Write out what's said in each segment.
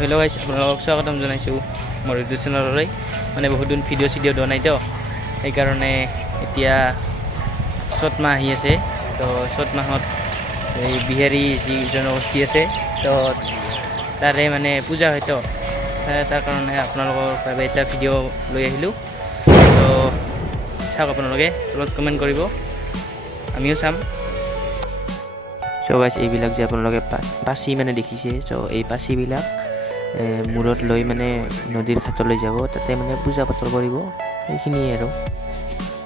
Hello' গাইছ, আপোনালোকক স্বাগতম জনাইছোঁ মোৰ ইউটিউব চেনেললৈ। মানে বহুত দিন ভিডিঅ' দিয়া নাই তো, সেইকাৰণে এতিয়া চ'ত মাহ আহি আছে। তো চ'ত মাহত এই বিহাৰী যি জনগোষ্ঠী আছে তো তাৰে মানে পূজা হয় তো, তাৰ কাৰণে আপোনালোকৰ বাবে এটা ভিডিঅ' লৈ আহিলোঁ। তো চাওক আপোনালোকে, তলত কমেণ্ট কৰিব, আমিও চাম। চ' গাইছ, এইবিলাক যে আপোনালোকে পাচি মানে দেখিছে, চ' এই পাচিবিলাক মূৰত লৈ মানে নদীৰ ঘাটলৈ যাব, তাতে মানে পূজা পাতল কৰিব, সেইখিনিয়ে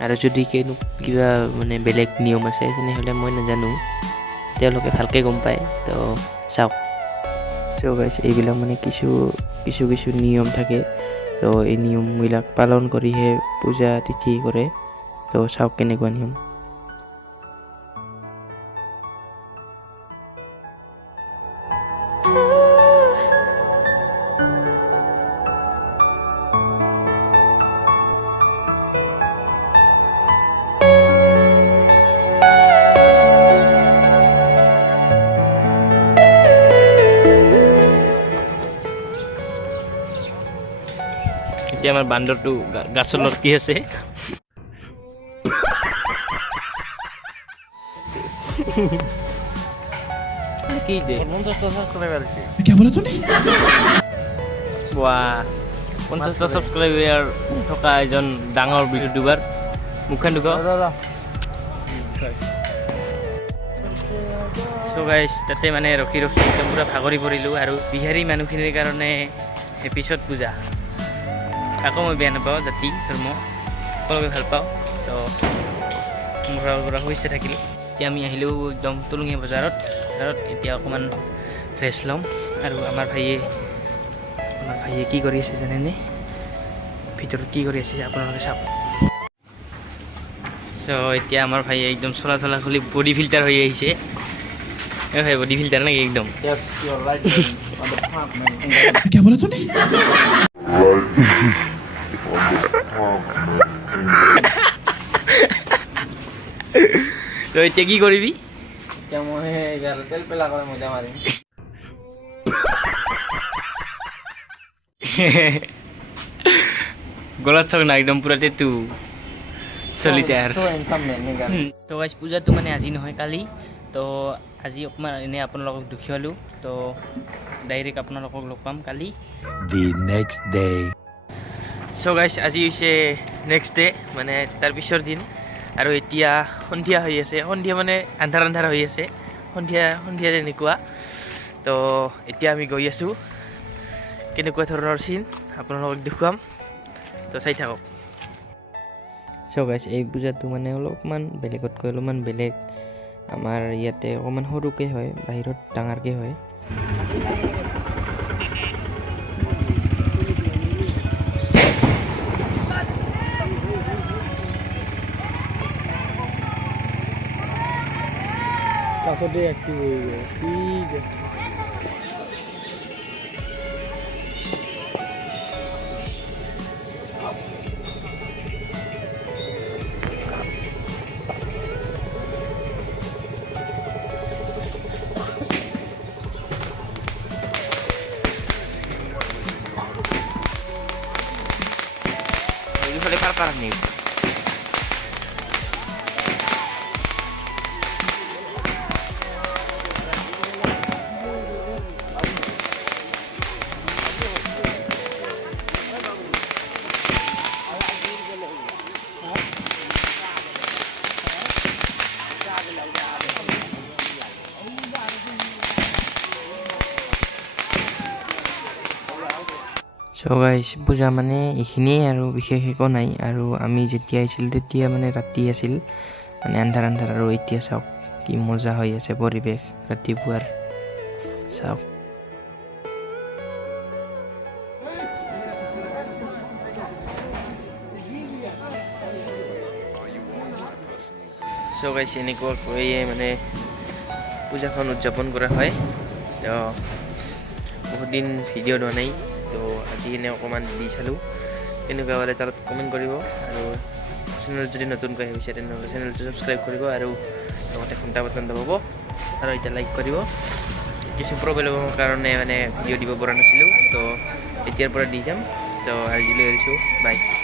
আৰু যদি কিবা মানে বেলেগ নিয়ম আছে তেনেহ'লে মই নাজানো, তেওঁলোকে ভালকৈ গম পায়। তো চাওক। চ' গাইছ, এইবিলাক মানে কিছু নিয়ম থাকে, তো এই নিয়মবিলাক পালন কৰিহে পূজা তিথি কৰে। তো চাওক কেনেকুৱা নিয়ম। এতিয়া আমাৰ বান্দৰটো গাছৰ লটকি আছে। কি দে 50টা ছাবস্ক্ৰাইবাৰ থকা এজন ডাঙৰ ইউটিউবাৰ। মুখখন ঢুকাও। চ' গাইছ, তাতে মানে ৰখি একদম পূৰা ভাগৰি পৰিলোঁ। আৰু বিহাৰী মানুহখিনিৰ কাৰণে পিছত পূজা। আকৌ মই বেয়া নাপাওঁ, জাতি ধৰ্ম সকলোকে ভাল পাওঁ। তো মোৰ পৰা শুভেচ্ছা থাকিল। এতিয়া আমি আহিলোঁ একদম টুলুঙীয়া বজাৰত। এতিয়া অকণমান ৰেষ্ট ল'ম। আৰু আমাৰ ভাইয়ে কি কৰি আছে জানেনে? ভিতৰত কি কৰি আছে আপোনালোকে চাওক। চ' এতিয়া আমাৰ ভাইয়ে একদম চলা খুলি বডি ফিল্টাৰ হৈ আহিছে। ভাই বডি ফিল্টাৰ নেকি একদম? তো এতিয়া কি কৰিবি? এতিয়া মই তেল পেলা কৰে মজা মাৰিম। গলাত চাওক না, একদম পুৰা টেটু চলিতাৰ। তো গাইছ, পূজাটো মানে আজি নহয় কালি। তো আজি অকণমান এনেই আপোনালোকক দেখুৱালোঁ। তো ডাইৰেক্ট আপোনালোকক লগ পাম কালি। চ' গাইছ, আজি হৈছে নেক্সট ডে, মানে তাৰ পিছৰ দিন। আৰু এতিয়া সন্ধিয়া হৈ আছে। সন্ধিয়া মানে আন্ধাৰ হৈ আছে, সন্ধিয়া তেনেকুৱা। তো এতিয়া আমি গৈ আছোঁ, কেনেকুৱা ধৰণৰ চিন আপোনালোকক দেখুৱাম। তো চাই থাকক। চ' গাইছ, এই পূজাটো মানে অলপমান বেলেগতকৈ অলপমান বেলেগ। আমাৰ ইয়াতে অকণমান সৰুকৈ হয়, বাহিৰত ডাঙৰকৈ হয়। পাছতে এক্টিভ হৈ গ'ল। ঠিক আছে। Boleh parpar nih. চ' গাইছ, পূজা মানে এইখিনিয়ে আৰু বিশেষ একো নাই। আৰু আমি যেতিয়া আহিছিলোঁ তেতিয়া মানে ৰাতি আছিল, মানে আন্ধাৰ। আৰু এতিয়া চাওক কি মজা হৈ আছে পৰিৱেশ ৰাতিপুৱাৰ, চাওক। চ' গাইছ, এনেকুৱাকৈয়ে মানে পূজাখন উদযাপন কৰা হয়। তো বহুত দিন ভিডিঅ' দিয়া নাই, তো আজি এনে অকণমান দি চালোঁ। কেনেকুৱা হ'লে তাত কমেণ্ট কৰিব। আৰু চেনেল যদি নতুনকৈ আহিছে তেনেহ'লে চেনেলটো ছাবস্ক্ৰাইব কৰিব, আৰু লগতে ঘণ্টা বাটন দবাব, আৰু এতিয়া লাইক কৰিব। কিছু প্ৰব্লেমৰ কাৰণে মানে ভিডিঅ' দিব পৰা নাছিলোঁ তো এতিয়াৰ পৰা দি যাম তো আজিলৈ এৰিছোঁ বাই